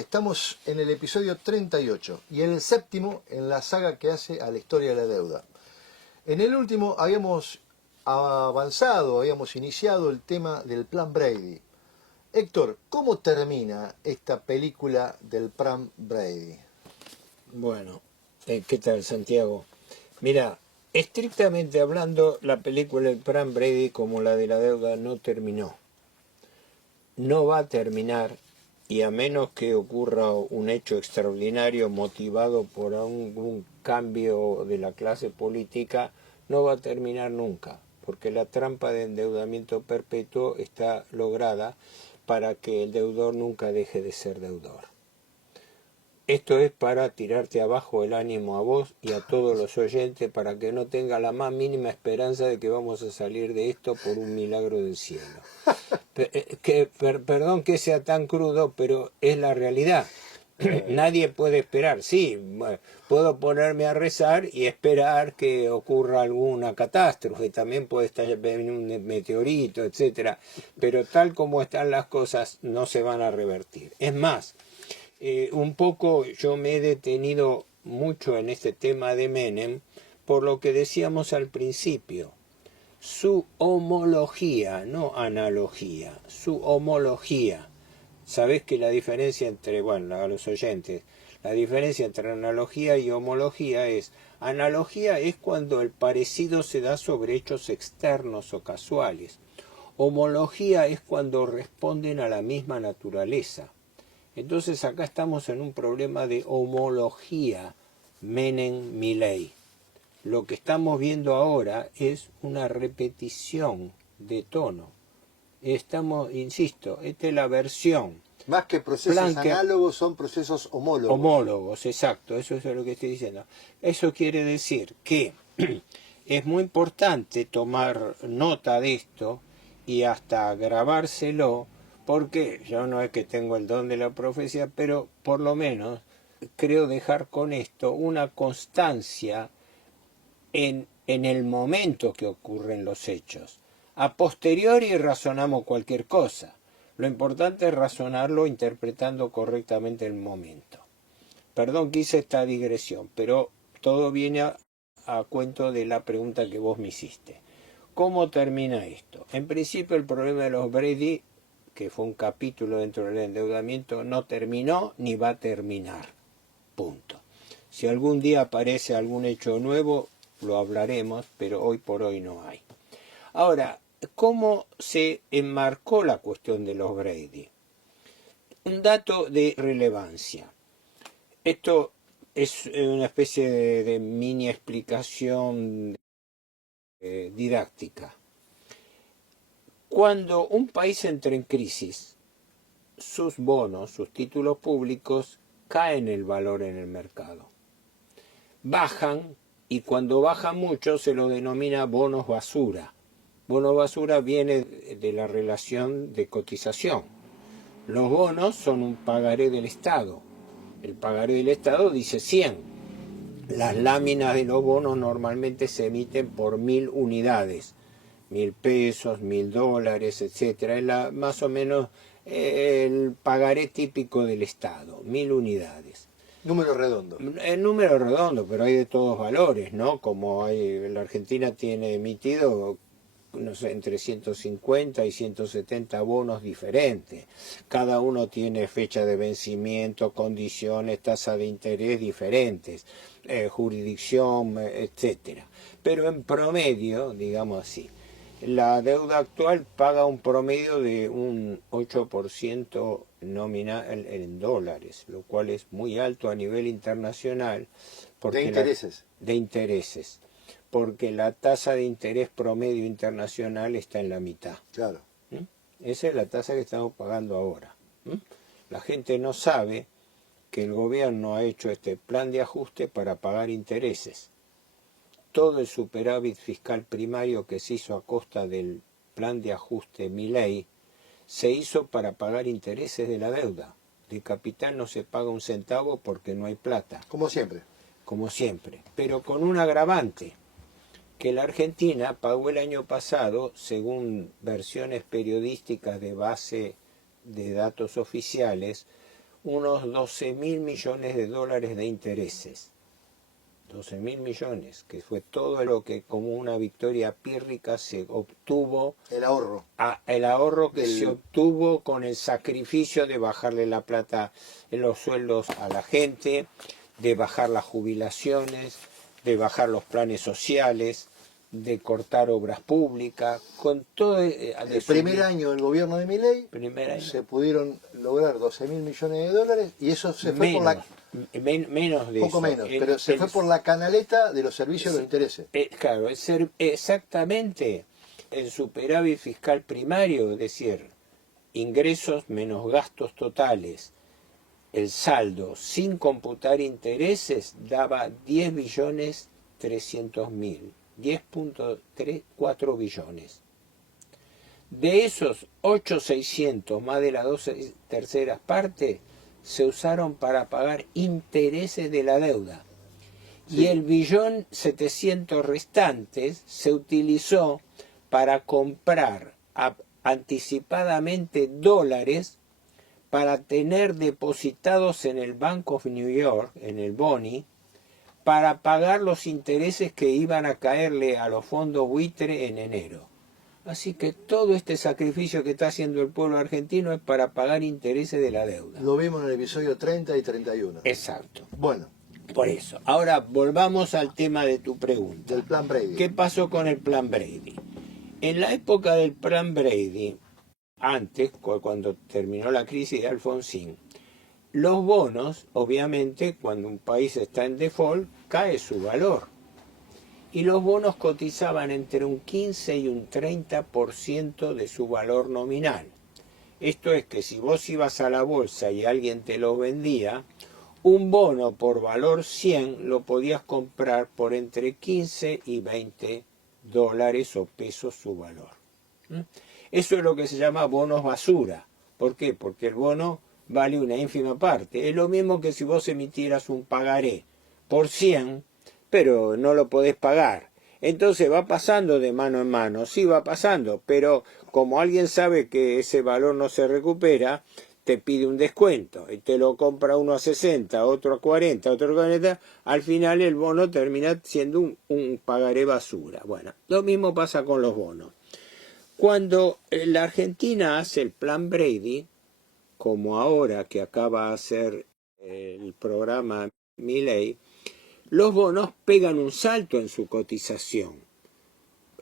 Estamos en el episodio 38 y en el séptimo en la saga que hace a la historia de la deuda. En el último habíamos avanzado, habíamos iniciado el tema del Plan Brady. Héctor, ¿cómo termina esta película del Plan Brady? Bueno, ¿qué tal, Santiago? Mira, estrictamente hablando, la película del Plan Brady, como la de la deuda, no terminó. No va a terminar, y a menos que ocurra un hecho extraordinario motivado por algún cambio de la clase política, no va a terminar nunca, porque la trampa de endeudamiento perpetuo está lograda para que el deudor nunca deje de ser deudor. Esto es para tirarte abajo el ánimo a vos y a todos los oyentes para que no tenga la más mínima esperanza de que vamos a salir de esto por un milagro del cielo. Perdón que sea tan crudo, pero es la realidad. Nadie puede esperar. Sí, puedo ponerme a rezar y esperar que ocurra alguna catástrofe. También puede estar un meteorito, etcétera. Pero tal como están las cosas, no se van a revertir. Es más, un poco yo me he detenido mucho en este tema de Menem por lo que decíamos al principio. Su homología, no analogía, su homología. Sabés que la diferencia entre, bueno, a los oyentes, la diferencia entre analogía y homología es, analogía es cuando el parecido se da sobre hechos externos o casuales. Homología es cuando responden a la misma naturaleza. Entonces acá estamos en un problema de homología Menem-Milei. Lo que estamos viendo ahora es una repetición de tono. Estamos, insisto, esta es la versión. Más que procesos análogos, son procesos homólogos. Homólogos, exacto, eso es lo que estoy diciendo. Eso quiere decir que es muy importante tomar nota de esto y hasta grabárselo, porque yo no es que tengo el don de la profecía, pero por lo menos creo dejar con esto una constancia en el momento que ocurren los hechos. A posteriori razonamos cualquier cosa. Lo importante es razonarlo interpretando correctamente el momento. Perdón que hice esta digresión, pero todo viene a cuento de la pregunta que vos me hiciste. ¿Cómo termina esto? En principio el problema de los Brady, que fue un capítulo dentro del endeudamiento, no terminó ni va a terminar. Punto. Si algún día aparece algún hecho nuevo, lo hablaremos, pero hoy por hoy no hay. Ahora, ¿cómo se enmarcó la cuestión de los Brady? Un dato de relevancia. Esto es una especie de mini explicación didáctica. Cuando un país entra en crisis, sus bonos, sus títulos públicos, caen el valor en el mercado. Bajan, y cuando bajan mucho se lo denomina bonos basura. Bonos basura viene de la relación de cotización. Los bonos son un pagaré del Estado. El pagaré del Estado dice 100. Las láminas de los bonos normalmente se emiten por 1000 unidades. 1000 pesos, 1000 dólares, etc. Es más o menos el pagaré típico del Estado, 1000 unidades. Número redondo. El número redondo, pero hay de todos valores, ¿no? Como la Argentina tiene emitido, no sé, entre 150 y 170 bonos diferentes. Cada uno tiene fecha de vencimiento, condiciones, tasa de interés diferentes, jurisdicción, etcétera. Pero en promedio, digamos así, la deuda actual paga un promedio de un 8% nominal en dólares, lo cual es muy alto a nivel internacional. ¿De intereses? De intereses, porque la tasa de interés promedio internacional está en la mitad. Claro. Esa es la tasa que estamos pagando ahora. La gente no sabe que el gobierno ha hecho este plan de ajuste para pagar intereses. Todo el superávit fiscal primario que se hizo a costa del plan de ajuste Milei se hizo para pagar intereses de la deuda. De capital no se paga un centavo porque no hay plata. Como siempre. Como siempre. Pero con un agravante, que la Argentina pagó el año pasado, según versiones periodísticas de base de datos oficiales, unos 12.000 millones de dólares de intereses. 12.000 millones, que fue todo lo que como una victoria pírrica se obtuvo. El ahorro. El ahorro que se obtuvo con el sacrificio de bajarle la plata en los sueldos a la gente, de bajar las jubilaciones, de bajar los planes sociales, de cortar obras públicas, con todo... El primer año del gobierno de Milei se pudieron lograr 12.000 millones de dólares y eso se fue por la... menos de poco eso. menos, pero se fue por la canaleta de los servicios de los intereses. Claro, exactamente el superávit fiscal primario, es decir, ingresos menos gastos totales, el saldo sin computar intereses daba 10.300.000, 10.34 billones. De esos 8.600, más de las 2/3 partes, se usaron para pagar intereses de la deuda. Sí. Y el 1.700.000 restantes se utilizó para comprar anticipadamente dólares para tener depositados en el Bank of New York, en el BONI, para pagar los intereses que iban a caerle a los fondos buitre en enero. Así que todo este sacrificio que está haciendo el pueblo argentino es para pagar intereses de la deuda. Lo vimos en el episodio 30 y 31. Exacto. Bueno. Por eso. Ahora volvamos al tema de tu pregunta. Del plan Brady. ¿Qué pasó con el plan Brady? En la época del plan Brady, antes, cuando terminó la crisis de Alfonsín, los bonos, obviamente, cuando un país está en default, cae su valor. Y los bonos cotizaban entre un 15 y un 30% de su valor nominal. Esto es que si vos ibas a la bolsa y alguien te lo vendía, un bono por valor 100 lo podías comprar por entre 15 y 20 dólares o pesos su valor. Eso es lo que se llama bonos basura. ¿Por qué? Porque el bono vale una ínfima parte. Es lo mismo que si vos emitieras un pagaré por 100, pero no lo podés pagar. Entonces va pasando de mano en mano, sí va pasando, pero como alguien sabe que ese valor no se recupera, te pide un descuento y te lo compra uno a 60, otro a 40, otro a 40, al final el bono termina siendo un pagaré basura. Bueno, lo mismo pasa con los bonos. Cuando la Argentina hace el plan Brady, como ahora que acaba de hacer el programa Milei, los bonos pegan un salto en su cotización.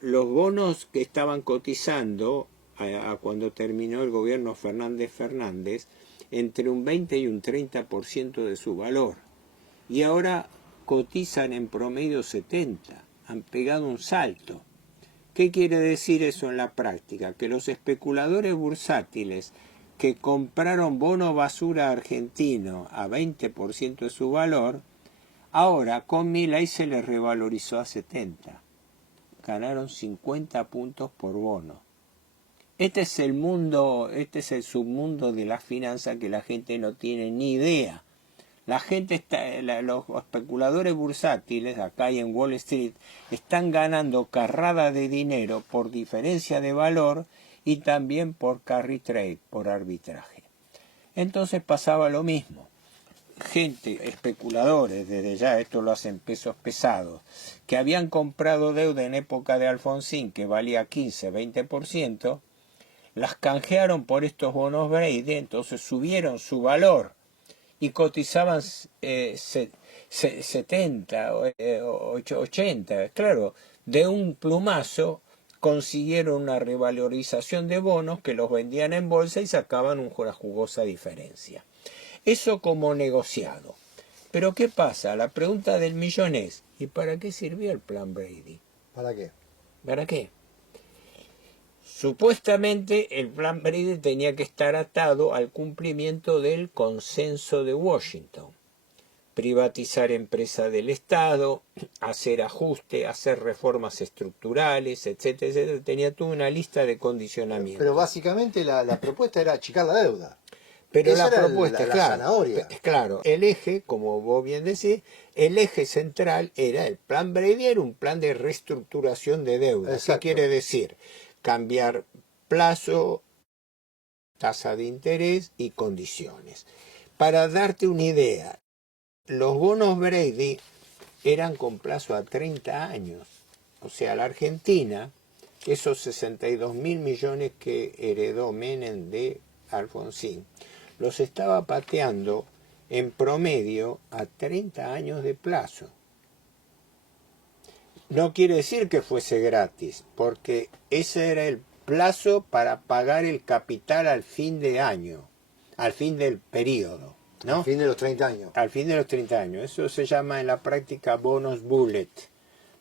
Los bonos que estaban cotizando a cuando terminó el gobierno Fernández, entre un 20 y un 30% de su valor. Y ahora cotizan en promedio 70. Han pegado un salto. ¿Qué quiere decir eso en la práctica? Que los especuladores bursátiles que compraron bono basura argentino a 20% de su valor, ahora con Milei se les revalorizó a 70. Ganaron 50 puntos por bono. Este es el mundo, este es el submundo de la finanza que la gente no tiene ni idea. La gente los especuladores bursátiles acá y en Wall Street están ganando carrada de dinero por diferencia de valor y también por carry trade, por arbitraje. Entonces pasaba lo mismo. Gente, especuladores, desde ya esto lo hacen pesos pesados, que habían comprado deuda en época de Alfonsín que valía 15, 20%, las canjearon por estos bonos Brady, entonces subieron su valor y cotizaban 70, 80, claro, de un plumazo consiguieron una revalorización de bonos que los vendían en bolsa y sacaban una jugosa diferencia. Eso como negociado. Pero ¿qué pasa? La pregunta del millón es, ¿y para qué sirvió el plan Brady? ¿Para qué? ¿Para qué? Supuestamente el plan Brady tenía que estar atado al cumplimiento del consenso de Washington. Privatizar empresas del Estado, hacer ajustes, hacer reformas estructurales, etcétera, etcétera. Tenía toda una lista de condicionamientos. Pero básicamente la propuesta era achicar la deuda. Pero esa la propuesta, la claro, zanahoria. Claro, el eje, como vos bien decís, el eje central era el plan Brady, era un plan de reestructuración de deuda. Exacto. ¿Qué quiere decir? Cambiar plazo, tasa de interés y condiciones. Para darte una idea, los bonos Brady eran con plazo a 30 años. O sea, la Argentina, esos 62.000 millones que heredó Menem de Alfonsín, los estaba pateando en promedio a 30 años de plazo. No quiere decir que fuese gratis, porque ese era el plazo para pagar el capital al fin de año, al fin del periodo, ¿no? Al fin de los 30 años. Al fin de los 30 años. Eso se llama en la práctica bonus bullet.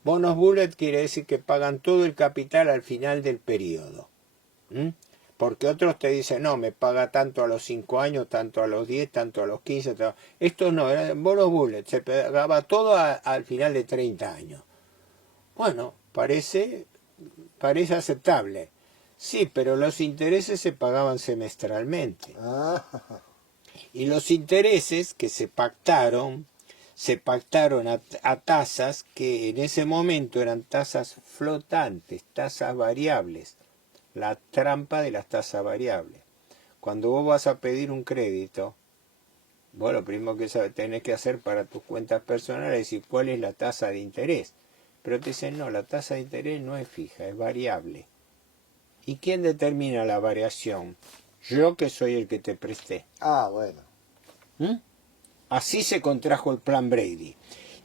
Bonus bullet quiere decir que pagan todo el capital al final del periodo. ¿Mm? Porque otros te dicen, no, me paga tanto a los 5 años, tanto a los 10, tanto a los 15. Esto no, era bonus bullet, se pagaba todo al final de 30 años. Bueno, parece aceptable. Sí, pero los intereses se pagaban semestralmente. Ah, Y los intereses que se pactaron a tasas que en ese momento eran tasas flotantes, tasas variables. La trampa de las tasas variables. Cuando vos vas a pedir un crédito, vos lo primero que tenés que hacer para tus cuentas personales es decir cuál es la tasa de interés. Pero te dicen, no, la tasa de interés no es fija, es variable. ¿Y quién determina la variación? Yo, que soy el que te presté. bueno. ¿Mm? Así se contrajo el Plan Brady.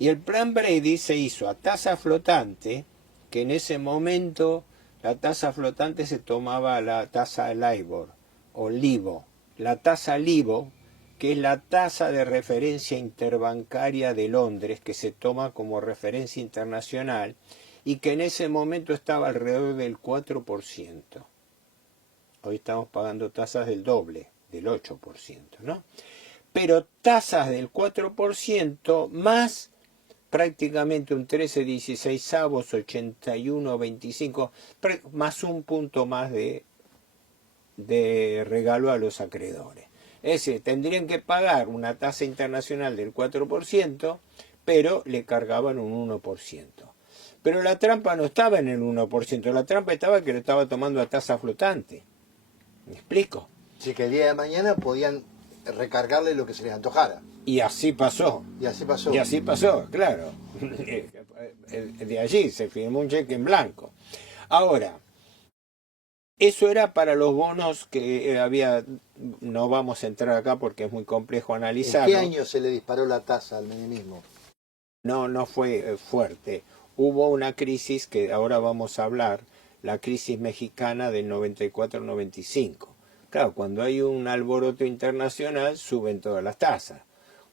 Y el Plan Brady se hizo a tasa flotante, que en ese momento la tasa flotante se tomaba la tasa LIBOR o LIBO. La tasa LIBO, que es la tasa de referencia interbancaria de Londres, que se toma como referencia internacional y que en ese momento estaba alrededor del 4%. Hoy estamos pagando tasas del doble, del 8%, ¿no? Pero tasas del 4% más prácticamente un 13, 16 avos, 81, 25, más un punto más de regalo a los acreedores. Es decir, tendrían que pagar una tasa internacional del 4%, pero le cargaban un 1%. Pero la trampa no estaba en el 1%, la trampa estaba que lo estaba tomando a tasa flotante. ¿Me explico? Así que el día de mañana podían recargarle lo que se les antojara. Y así pasó. Y así pasó. Y así pasó, claro. De allí se firmó un cheque en blanco. Ahora, eso era para los bonos que había, no vamos a entrar acá porque es muy complejo ¿En analizarlo. qué año se le disparó la tasa al menemismo? No fue fuerte. Hubo una crisis que ahora vamos a hablar, la crisis mexicana del 94-95. Claro, cuando hay un alboroto internacional suben todas las tasas.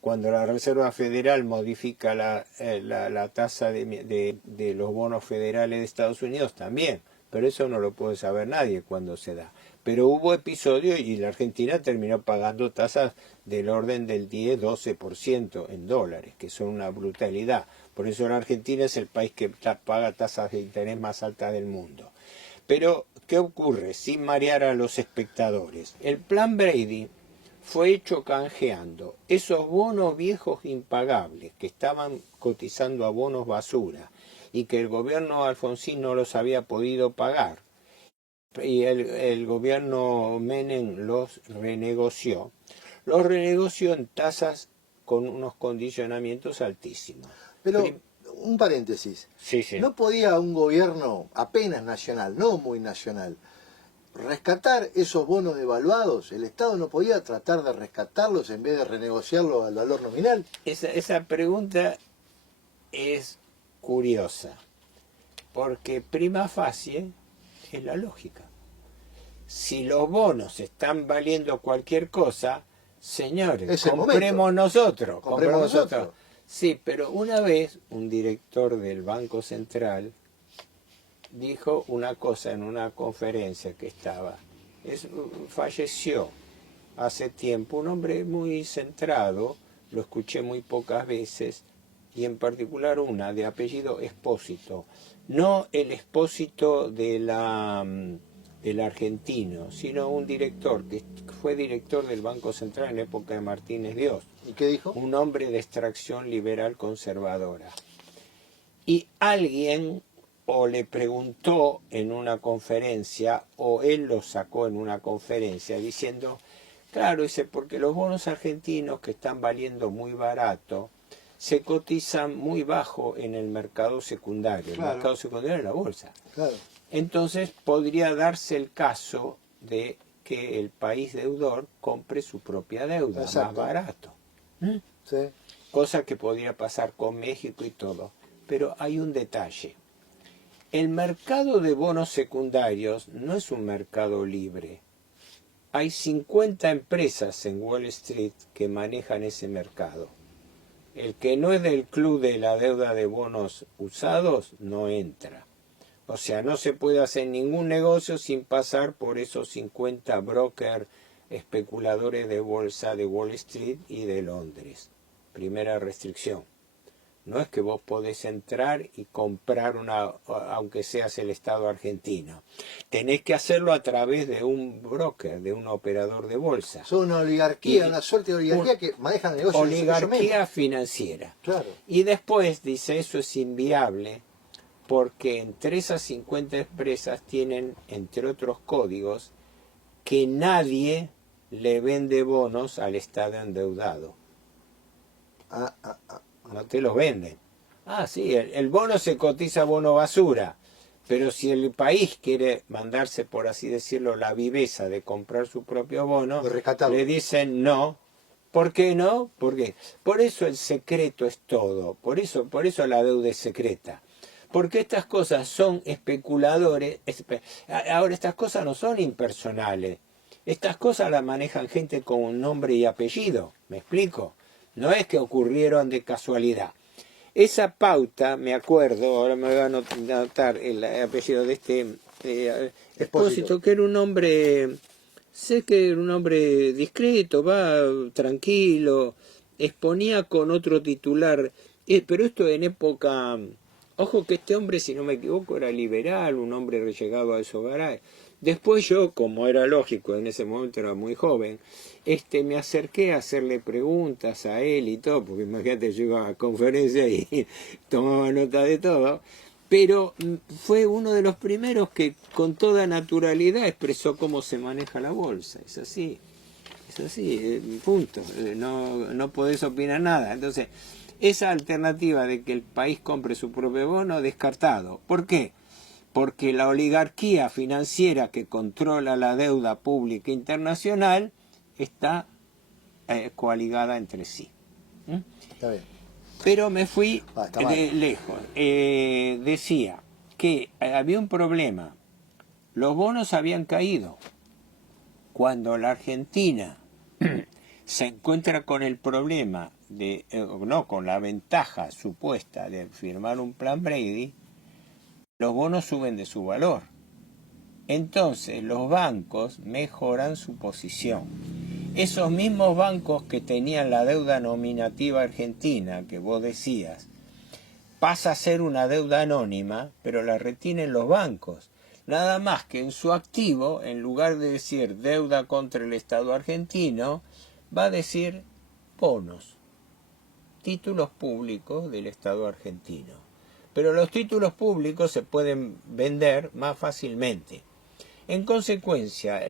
Cuando la Reserva Federal modifica la tasa de los bonos federales de Estados Unidos también, pero eso no lo puede saber nadie cuando se da. Pero hubo episodios y la Argentina terminó pagando tasas del orden del 10-12% en dólares, que son una brutalidad. Por eso la Argentina es el país que paga tasas de interés más altas del mundo. Pero, ¿qué ocurre? Sin marear a los espectadores. El Plan Brady fue hecho canjeando esos bonos viejos impagables que estaban cotizando a bonos basura y que el gobierno Alfonsín no los había podido pagar. Y el gobierno Menem los renegoció. Los renegoció en tasas con unos condicionamientos altísimos. Pero, un paréntesis. Sí. ¿No podía un gobierno apenas nacional, no muy nacional, rescatar esos bonos devaluados? ¿El Estado no podía tratar de rescatarlos en vez de renegociarlos al valor nominal? Esa pregunta es curiosa, porque prima facie es la lógica. Si los bonos están valiendo cualquier cosa, señores, compremos nosotros. Sí, pero una vez un director del Banco Central dijo una cosa en una conferencia que estaba. Falleció hace tiempo, un hombre muy centrado, lo escuché muy pocas veces, y en particular una de apellido Espósito. No el Espósito del argentino, sino un director que fue director del Banco Central en época de Martínez Dios. ¿Y qué dijo? Un hombre de extracción liberal conservadora. Y alguien o le preguntó en una conferencia o él lo sacó en una conferencia diciendo Claro, dice, porque los bonos argentinos que están valiendo muy barato, se cotizan muy bajo en el mercado secundario. Claro. El mercado secundario es la bolsa. Claro. Entonces podría darse el caso de que el país deudor compre su propia deuda más Exacto. barato. Sí. Cosa que podría pasar con México y todo. Pero hay un detalle. El mercado de bonos secundarios no es un mercado libre. Hay 50 empresas en Wall Street que manejan ese mercado. El que no es del club de la deuda de bonos usados no entra. O sea, no se puede hacer ningún negocio sin pasar por esos 50 brokers especuladores de bolsa de Wall Street y de Londres. Primera restricción. No es que vos podés entrar y comprar una, aunque seas el Estado argentino. Tenés que hacerlo a través de un broker, de un operador de bolsa. Son una oligarquía, Y una suerte de oligarquía que manejan negocios ellos oligarquía mismos. financiera. Claro. Y después dice, eso es inviable porque entre esas 50 empresas tienen, entre otros códigos, que nadie le vende bonos al Estado endeudado. No te lo venden. Ah, sí, el bono se cotiza bono basura, pero si el país quiere mandarse, por así decirlo, la viveza de comprar su propio bono, De rescatarlo. le dicen no. ¿Por qué no? Porque por eso el secreto es todo. Por eso la deuda es secreta. Porque estas cosas son especuladores. Ahora, estas cosas no son impersonales. Estas cosas las manejan gente con un nombre y apellido. ¿Me explico? No es que ocurrieron de casualidad. Esa pauta, me acuerdo, ahora me voy a anotar el apellido de este Expósito, que era un hombre, sé que era un hombre discreto, tranquilo, exponía con otro titular, pero esto en época, ojo que este hombre, si no me equivoco, era liberal, un hombre llegado a esos garajes. Después yo, como era lógico, en ese momento era muy joven, me acerqué a hacerle preguntas a él y todo, porque imagínate, yo iba a conferencias y tomaba nota de todo, pero fue uno de los primeros que con toda naturalidad expresó cómo se maneja la bolsa. Es así, punto. No podés opinar nada. Entonces, esa alternativa de que el país compre su propio bono, descartado. ¿Por qué? Porque la oligarquía financiera que controla la deuda pública internacional está coaligada entre sí. Está bien. Pero me fui está mal. lejos. Decía que había un problema. Los bonos habían caído. Cuando la Argentina se encuentra con el problema de, con la ventaja supuesta de firmar un plan Brady, los bonos suben de su valor. Entonces los bancos mejoran su posición. Esos mismos bancos que tenían la deuda nominativa argentina, que vos decías, pasa a ser una deuda anónima, pero la retienen los bancos. Nada más que en su activo, en lugar de decir deuda contra el Estado argentino, va a decir bonos, títulos públicos del Estado argentino. Pero los títulos públicos se pueden vender más fácilmente. En consecuencia,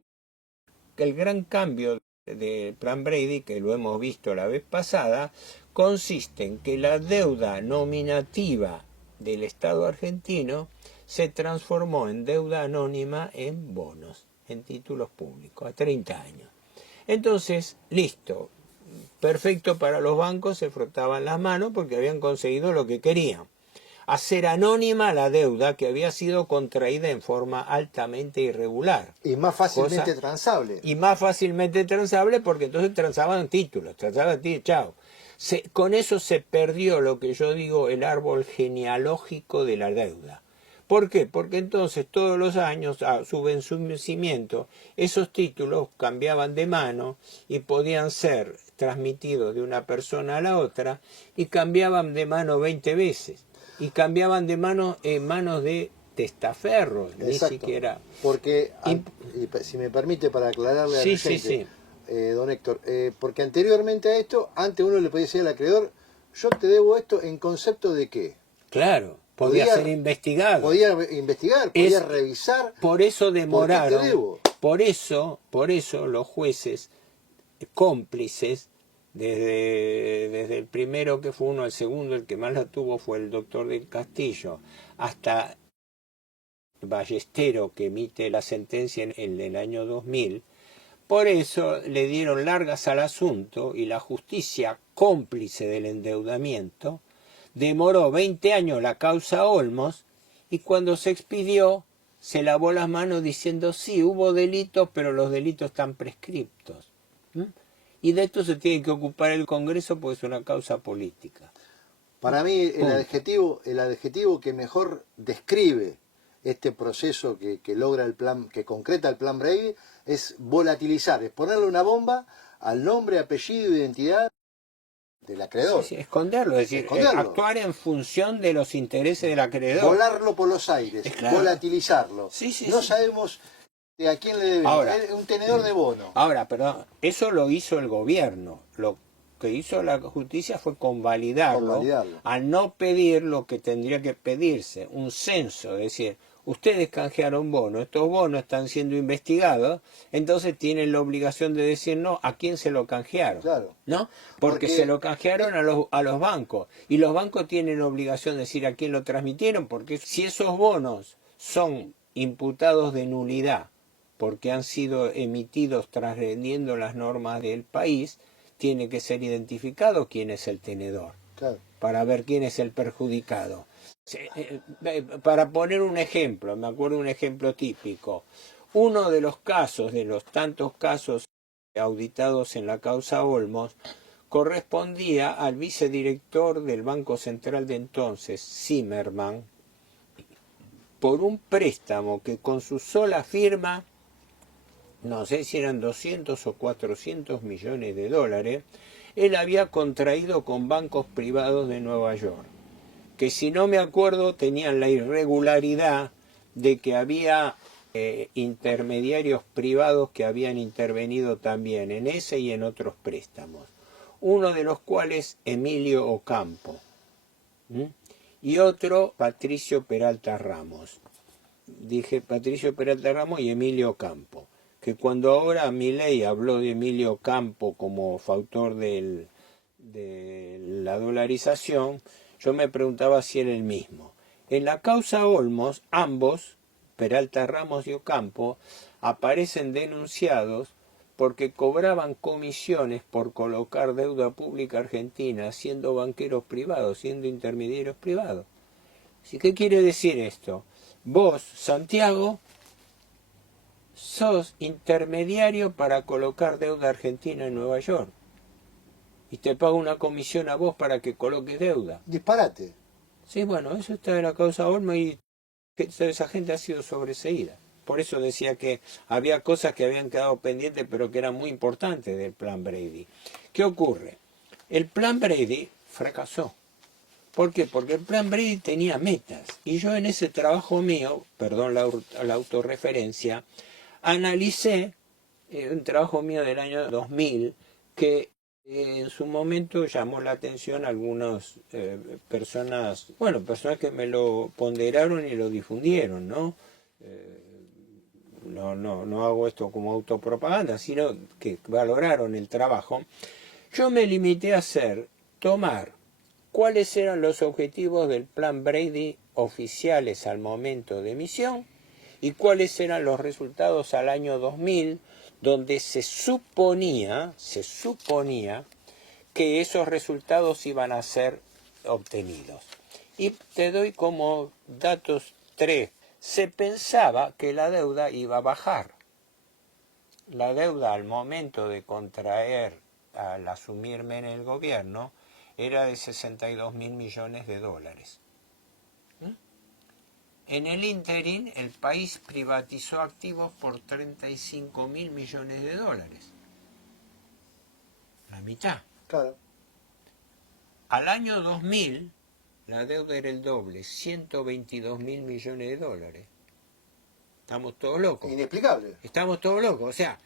el gran cambio del plan Brady, que lo hemos visto la vez pasada, consiste en que la deuda nominativa del Estado argentino se transformó en deuda anónima en bonos, en títulos públicos, a 30 años. Entonces, listo, perfecto para los bancos, se frotaban las manos porque habían conseguido lo que querían. Hacer anónima la deuda que había sido contraída en forma altamente irregular. Y más fácilmente transable. Y más fácilmente transable porque entonces transaban títulos, chao. Con eso se perdió lo que yo digo el árbol genealógico de la deuda. ¿Por qué? Porque entonces todos los años a su vencimiento esos títulos cambiaban de mano y podían ser transmitidos de una persona a la otra y cambiaban de mano 20 veces. Y cambiaban de mano en manos de testaferros, ni siquiera. Porque, si me permite, para aclararle a la gente, sí. Don Héctor, porque anteriormente a esto, antes uno le podía decir al acreedor, yo te debo esto en concepto de qué. Claro, podía ser investigado. Podía investigar, podía revisar. Por eso demoraron. ¿Por qué te debo? Por eso los jueces cómplices, desde el primero que fue uno al segundo, el que más la tuvo fue el doctor del Castillo, hasta Ballestero, que emite la sentencia en el año 2000. Por eso le dieron largas al asunto y la justicia, cómplice del endeudamiento, demoró 20 años la causa Olmos y cuando se expidió se lavó las manos diciendo sí, hubo delitos, pero los delitos están prescriptos. Y de esto se tiene que ocupar el Congreso porque es una causa política. Para mí el adjetivo que mejor describe este proceso que logra el plan, que concreta el plan Brady, es volatilizar, es ponerle una bomba al nombre, apellido, identidad del acreedor. Sí, esconderlo, es decir, actuar en función de los intereses del acreedor. Volarlo por los aires, claro. Volatilizarlo. No sabemos a quién le debemos. Ahora, un tenedor de bono. Ahora, perdón, eso lo hizo el gobierno. Lo que hizo la justicia fue convalidarlo. Al no pedir lo que tendría que pedirse, un censo, es decir, ustedes canjearon bonos, estos bonos están siendo investigados, entonces tienen la obligación de decir no, ¿a quién se lo canjearon? Claro. ¿No? Porque se lo canjearon a los bancos, y los bancos tienen la obligación de decir a quién lo transmitieron, porque si esos bonos son imputados de nulidad, porque han sido emitidos transgrediendo las normas del país, tiene que ser identificado quién es el tenedor, para ver quién es el perjudicado. Para poner un ejemplo, me acuerdo un ejemplo típico, uno de los casos, de los tantos casos auditados en la causa Olmos, correspondía al vicedirector del Banco Central de entonces, Zimmerman, por un préstamo que con su sola firma, no sé si eran 200 o 400 millones de dólares, él había contraído con bancos privados de Nueva York, que si no me acuerdo tenían la irregularidad de que había intermediarios privados que habían intervenido también en ese y en otros préstamos, uno de los cuales Emilio Ocampo, y otro Patricio Peralta Ramos. Dije Patricio Peralta Ramos y Emilio Ocampo, que cuando ahora Milei habló de Emilio Ocampo como fautor de la dolarización, yo me preguntaba si era el mismo. En la causa Olmos, ambos, Peralta Ramos y Ocampo, aparecen denunciados porque cobraban comisiones por colocar deuda pública argentina siendo banqueros privados, siendo intermediarios privados. ¿Qué quiere decir esto? Vos, Santiago, sos intermediario para colocar deuda argentina en Nueva York. Y te paga una comisión a vos para que coloques deuda. Disparate. Sí, bueno, eso está en la causa Olmos y esa gente ha sido sobreseída. Por eso decía que había cosas que habían quedado pendientes, pero que eran muy importantes del plan Brady. ¿Qué ocurre? El plan Brady fracasó. ¿Por qué? Porque el plan Brady tenía metas. Y yo en ese trabajo mío, perdón la autorreferencia, analicé un trabajo mío del año 2000 que en su momento llamó la atención a algunas personas que me lo ponderaron y lo difundieron, ¿no? No hago esto como autopropaganda, sino que valoraron el trabajo. Yo me limité a tomar cuáles eran los objetivos del plan Brady oficiales al momento de emisión y cuáles eran los resultados al año 2000, donde se suponía que esos resultados iban a ser obtenidos. Y te doy como datos 3. Se pensaba que la deuda iba a bajar. La deuda al momento de contraer, al asumirme en el gobierno, era de 62.000 millones de dólares. En el ínterin, el país privatizó activos por 35.000 millones de dólares. La mitad. Claro. Al año 2000, la deuda era el doble, 122.000 millones de dólares. Estamos todos locos. Inexplicable. Estamos todos locos. O sea,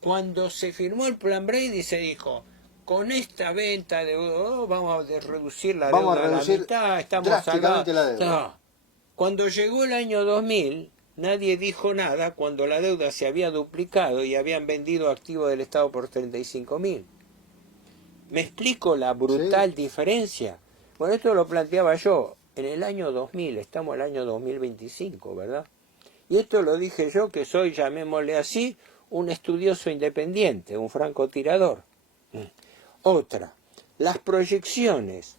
cuando se firmó el plan Brady se dijo, con esta venta de vamos a reducir la deuda a la mitad, estamos drásticamente la deuda. Cuando llegó el año 2000, nadie dijo nada cuando la deuda se había duplicado y habían vendido activos del Estado por 35.000. ¿Me explico la brutal Sí. diferencia? Bueno, esto lo planteaba yo en el año 2000, estamos en el año 2025, ¿verdad? Y esto lo dije yo, que soy, llamémosle así, un estudioso independiente, un francotirador. Otra, las proyecciones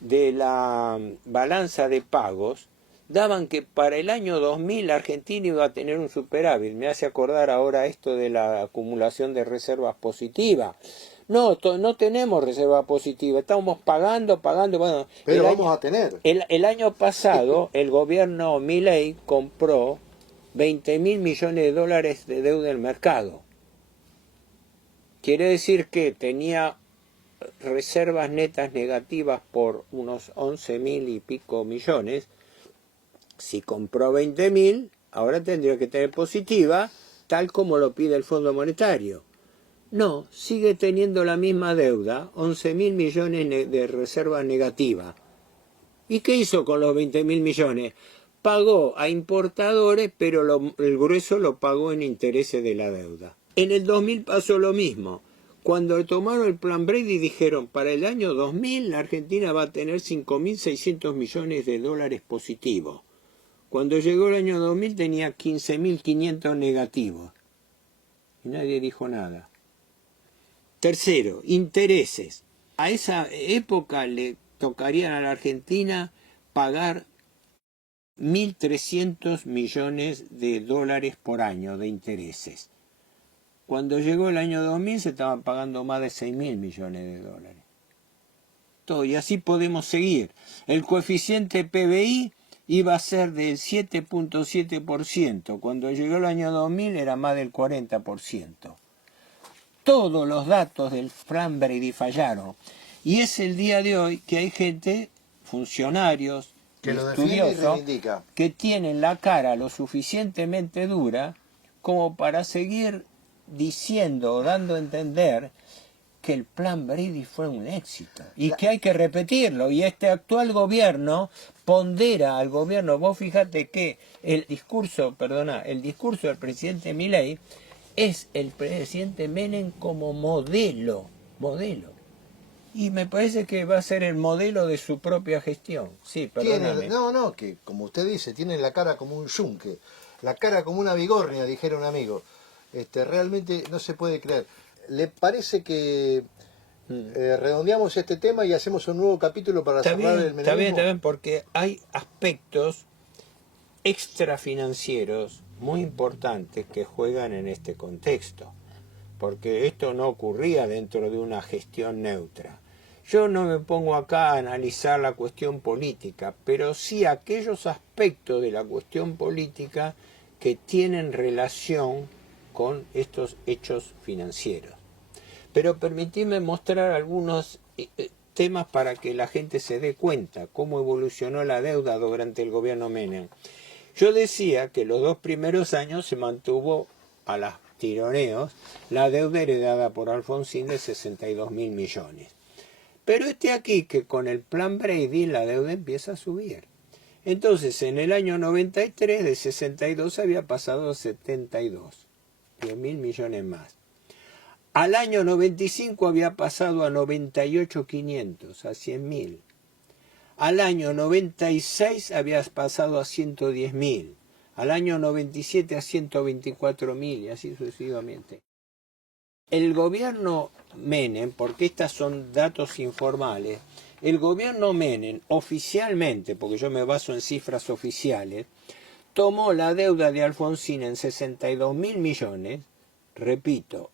de la balanza de pagos daban que para el año 2000 la Argentina iba a tener un superávit. Me hace acordar ahora esto de la acumulación de reservas positivas. No, no tenemos reserva positiva, estamos pagando. Bueno, Pero vamos a tener. el año pasado el gobierno Milei compró 20.000 millones de dólares de deuda en el mercado. Quiere decir que tenía reservas netas negativas por unos 11.000 y pico millones. Si compró 20.000, ahora tendría que tener positiva, tal como lo pide el Fondo Monetario. No, sigue teniendo la misma deuda, 11.000 millones de reservas negativas. ¿Y qué hizo con los 20.000 millones? Pagó a importadores, pero el grueso lo pagó en intereses de la deuda. En el 2000 pasó lo mismo. Cuando tomaron el plan Brady dijeron, para el año 2000 la Argentina va a tener 5.600 millones de dólares positivos. Cuando llegó el año 2000 tenía 15.500 negativos. Y nadie dijo nada. Tercero, intereses. A esa época le tocarían a la Argentina pagar 1.300 millones de dólares por año de intereses. Cuando llegó el año 2000 se estaban pagando más de 6.000 millones de dólares. Todo, y así podemos seguir. El coeficiente PBI iba a ser del 7.7%. Cuando llegó el año 2000 era más del 40%. Todos los datos del plan Brady fallaron. Y es el día de hoy que hay gente, funcionarios, Que lo defiende y estudiosos, reivindica. que tienen la cara lo suficientemente dura como para seguir diciendo o dando a entender que el plan Brady fue un éxito y que hay que repetirlo. Y este actual gobierno pondera al gobierno. Vos fíjate que el discurso del presidente Milei es el presidente Menem como modelo. Y me parece que va a ser el modelo de su propia gestión. Sí, perdóname. Que como usted dice, tiene la cara como un yunque, la cara como una vigornia, dijera un amigo. Realmente no se puede creer. ¿Le parece que redondeamos este tema y hacemos un nuevo capítulo para cerrar el menemismo? Está bien, porque hay aspectos extrafinancieros muy importantes que juegan en este contexto, porque esto no ocurría dentro de una gestión neutra. Yo no me pongo acá a analizar la cuestión política, pero sí aquellos aspectos de la cuestión política que tienen relación con estos hechos financieros. Pero permitidme mostrar algunos temas para que la gente se dé cuenta cómo evolucionó la deuda durante el gobierno Menem. Yo decía que los 2 primeros años se mantuvo a los tironeos la deuda heredada por Alfonsín de 62.000 millones. Pero aquí que con el plan Brady la deuda empieza a subir. Entonces en el año 93 de 62 había pasado a 72, 10.000 millones más. Al año 95 había pasado a 98.500, a 100.000. Al año 96 había pasado a 110.000. Al año 97 a 124.000 y así sucesivamente. El gobierno Menem, porque estos son datos informales, el gobierno Menem oficialmente, porque yo me baso en cifras oficiales, tomó la deuda de Alfonsín en 62.000 millones, repito,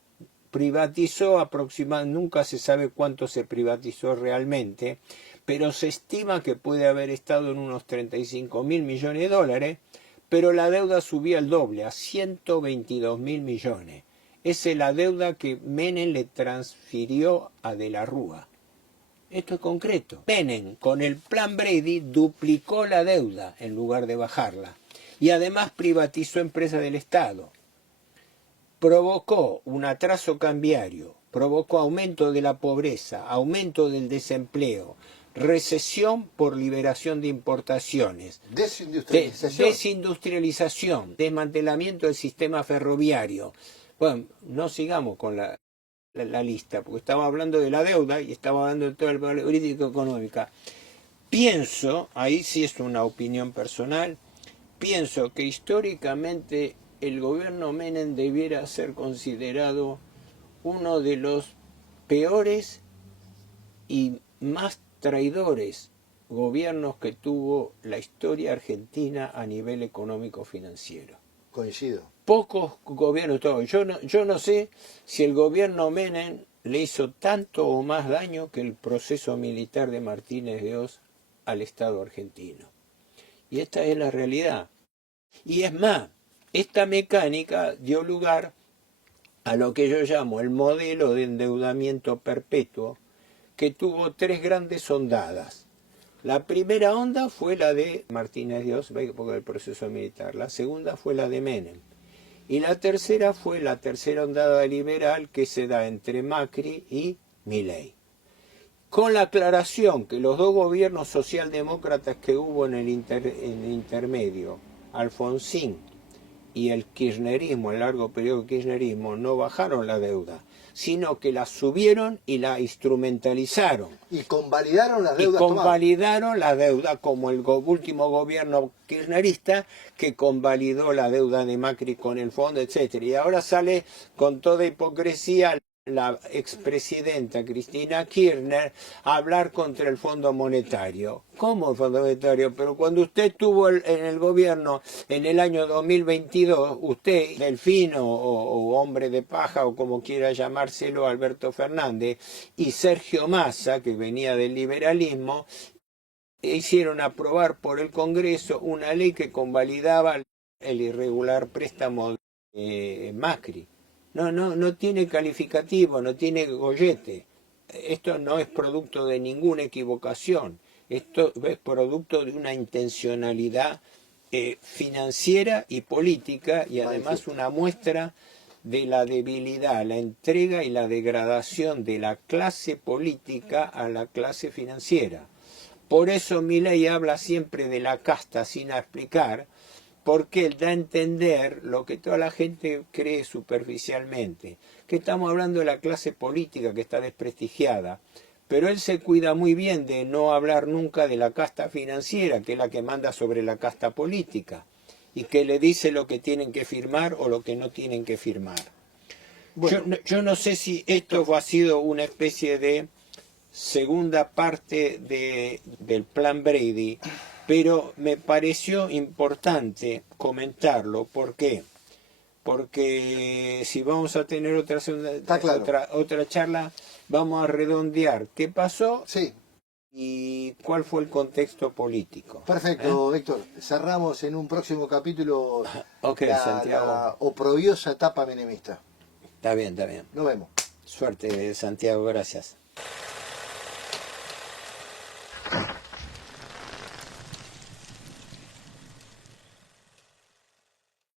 privatizó aproximadamente, nunca se sabe cuánto se privatizó realmente, pero se estima que puede haber estado en unos 35.000 millones de dólares, pero la deuda subía al doble, a 122.000 millones. Esa es la deuda que Menem le transfirió a De la Rúa. Esto es concreto. Menem, con el plan Brady, duplicó la deuda en lugar de bajarla. Y además privatizó empresas del Estado. Provocó un atraso cambiario, provocó aumento de la pobreza, aumento del desempleo, recesión por liberación de importaciones, Desindustrialización. desindustrialización, desmantelamiento del sistema ferroviario. Bueno, no sigamos con la lista, porque estamos hablando de la deuda y estamos hablando de toda la política económica. Pienso, ahí sí es una opinión personal, pienso que históricamente el gobierno Menem debiera ser considerado uno de los peores y más traidores gobiernos que tuvo la historia argentina a nivel económico-financiero. Coincido. Pocos gobiernos, todos. Yo no sé si el gobierno Menem le hizo tanto o más daño que el proceso militar de Martínez de Oz al Estado argentino. Y esta es la realidad. Y es más, esta mecánica dio lugar a lo que yo llamo el modelo de endeudamiento perpetuo, que tuvo tres grandes ondadas. La primera onda fue la de Martínez de Oz, porque del proceso militar. La segunda fue la de Menem. Y la tercera fue la tercera ondada liberal que se da entre Macri y Milei. Con la aclaración que los dos gobiernos socialdemócratas que hubo en el intermedio, Alfonsín y el kirchnerismo, el largo periodo de kirchnerismo, no bajaron la deuda, sino que la subieron y la instrumentalizaron. Y convalidaron las deudas y convalidaron la deuda, como el último gobierno kirchnerista que convalidó la deuda de Macri con el fondo, etc. Y ahora sale con toda hipocresía la expresidenta Cristina Kirchner a hablar contra el Fondo Monetario. ¿Cómo el Fondo Monetario? Pero cuando usted estuvo en el gobierno en el año 2022, usted, Delfino o hombre de paja o como quiera llamárselo, Alberto Fernández, y Sergio Massa, que venía del liberalismo, hicieron aprobar por el Congreso una ley que convalidaba el irregular préstamo de Macri. No tiene calificativo, no tiene gollete. Esto no es producto de ninguna equivocación. Esto es producto de una intencionalidad financiera y política y además una muestra de la debilidad, la entrega y la degradación de la clase política a la clase financiera. Por eso Milei habla siempre de la casta sin explicar, porque él da a entender lo que toda la gente cree superficialmente, que estamos hablando de la clase política que está desprestigiada, pero él se cuida muy bien de no hablar nunca de la casta financiera, que es la que manda sobre la casta política, y que le dice lo que tienen que firmar o lo que no tienen que firmar. Bueno, yo no sé si esto ha sido una especie de segunda parte del plan Brady, pero me pareció importante comentarlo. ¿Por qué? Porque si vamos a tener otra charla, vamos a redondear qué pasó y cuál fue el contexto político. Perfecto, Héctor. Cerramos en un próximo capítulo Santiago. la oprobiosa etapa menemista. Está bien, está bien. Nos vemos. Suerte, Santiago, gracias.